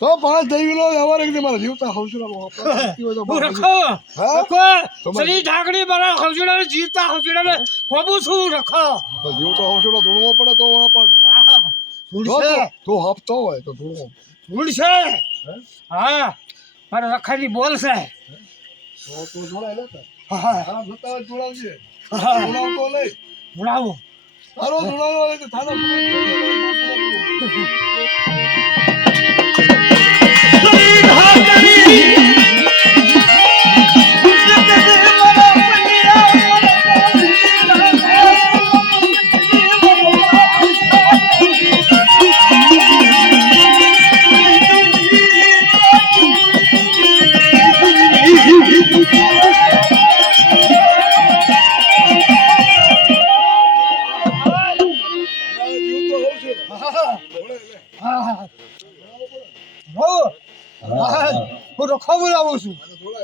તો પાંચ થઈ ગયો વ્યવહાર એક મારા જીવતા હવસડા સરી ઢાકડી બરા હવસડા જીવતા હવસડા હોબું છું રખો જીવતો હવસડો ધૂણવો પડે તો આ પાડું તો હફતો હોય તો ધૂણવો ભૂલ છે હા મારા રખાની બોલ છે તો જોડાય ને હા બતાવ જોડાવજે જોડાવતો લઈ ભણાવો તારો જોડાવો હોય તો થાનો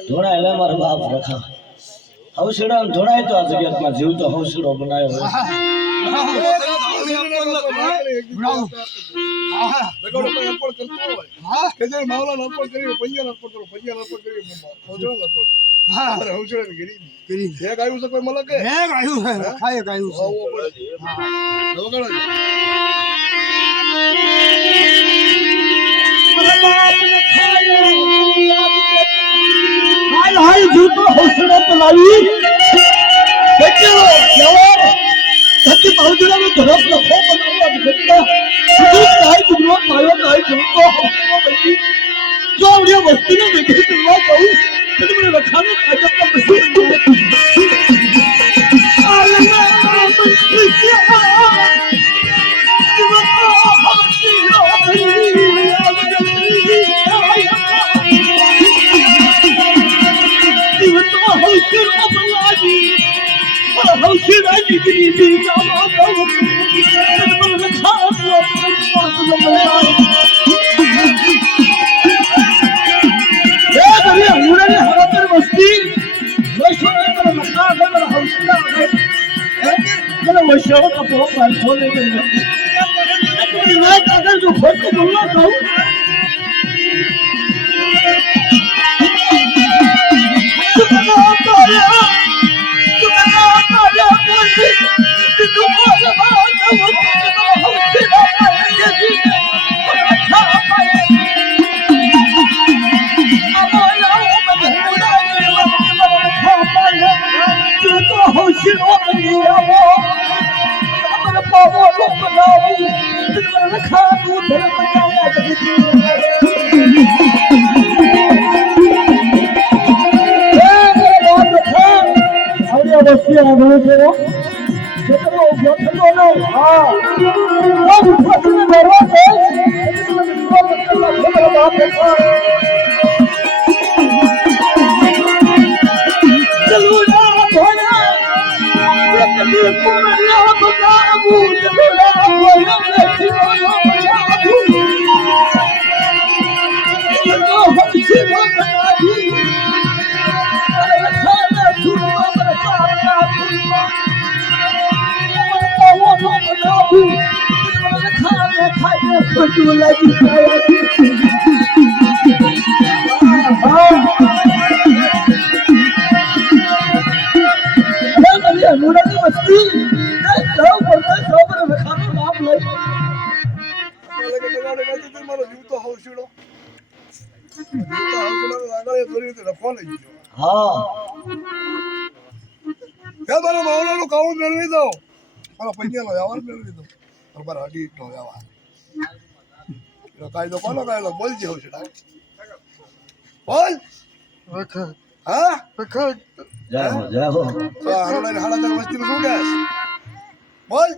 જોડાયેલા મારા બાપ રખા હવસડા જોડાય તો આ જગતમાં જીવતો હવસડો બનાવ્યો હાલ જૂતો હવસડો પલાવી બચેલો જવાબ સત્ય પહોંચડા નો ધરપ લખો બનાવવા ભટકા સુખ કાય ગુનો પાયો કાય જૂતો હવસડો બચી જો આવડે વસ્તુને દેખી કરવા કહું તો મને લખાનો કાજક કા મશહૂર આલમા કાયદો કોનો કાયદો બોલજે હવસડા બોલ હા જાઓ જાઓ તો હાડા હાડા વસ્તી નું શું કહેશ બોલ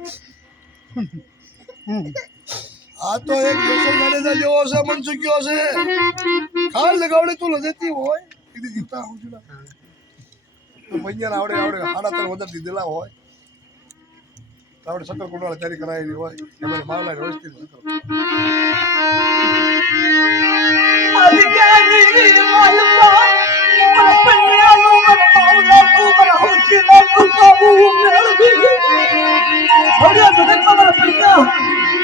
આ તો એક જસલ જાડેજા જેવો છે મનસુખ્યો છે ખાલ લગાવડે તું લજેતી હોય કીધી જીવતા હવસડા તો પૈયા આવડે આવડે હાડા તર વધારે દીધેલા હોય આપણે સકલ કુંડવાળા ચારી કરાયેલી હોય એમાં માવલા વ્યવસ્થિત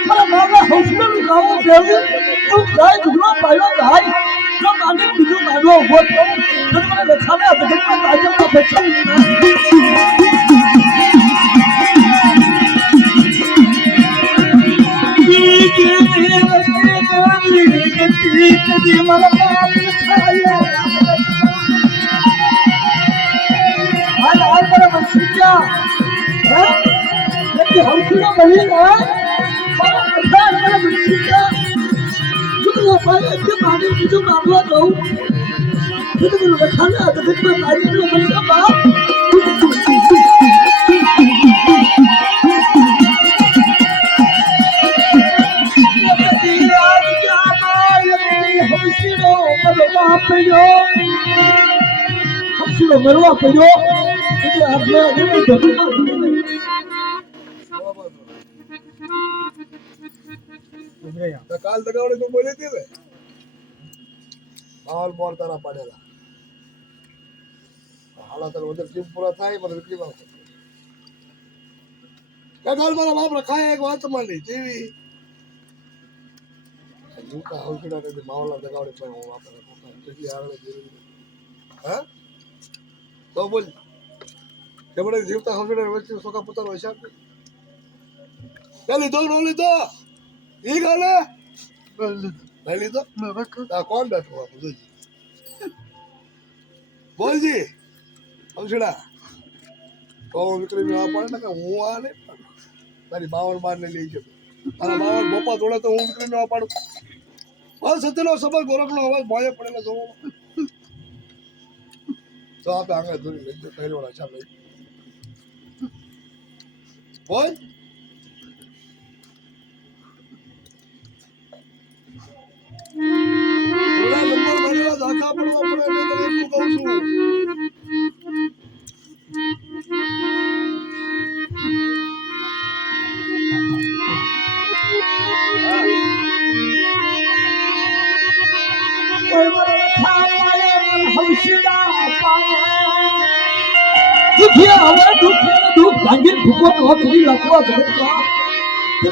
મારા મારા હૌસલાનું ગાવું દેવી તું ગાય ગુગલો પાયો ગાય જો માંગે બીજું માંગો ઉભો થયો તો મને લખાવે આ જગતમાં તાજમમાં બેઠા મેળવા પડ્યો એટલે આપણે તો કાલ દગાવડે તો બોલી હતી ને માહોલ બોર તારા પાડેલા હાલા તાર વધારે જીવ પૂરા થાય મને કેટલી વાર કાલ મારા બાપ રખાય એક વાત માંડી જેવી જૂતા હવસડા ને માહોલના દગાવડે પણ હું વાપરે કેટલી આગળ જેવી હા તો બોલ જબડે જીવતા હવસડા વચ્ચે સોકા પોતાનો હિસાબ લીધો નો લીધો એ ગાલે લઈ લીધો આ કોણ બેઠો બધું બોલજી હવસડા તો વિક્રમ આ પડે ને કે હું આ ને તારી 52 બાર ને લઈ જતો અને 52 બોપા તોડે તો હું વિક્રમ આ પાડું બસ સત્યનો સબર ગોરખનો અવાજ ભોય પડેલો જોવો તો આપણે આગળ દોરી લઈ જતો પહેલો હિસાબ લઈ બોલ નંબર મારેલા દાખા પડવા પડે એટલે તને એટલું કહું છું દુઃખ ભાંગી ભૂકો તો કરી લખવા જગતમાં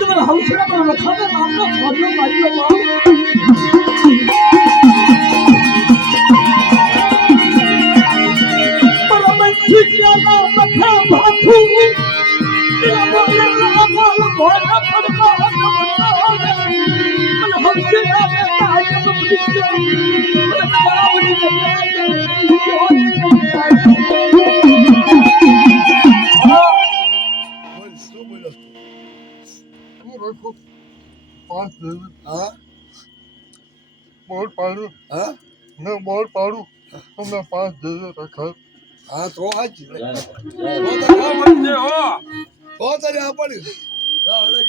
તમે હંસડા પર લખાવે નામનો સ્વાધ્યો માર્યો બોલ પાડું હા ને બોલ પાડું અમે 5 જઈએ રખાય હા તો હાજી છે હો તો તારે આ પડી હા અલગ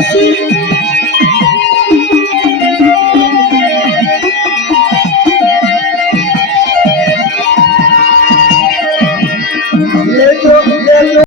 ખુશી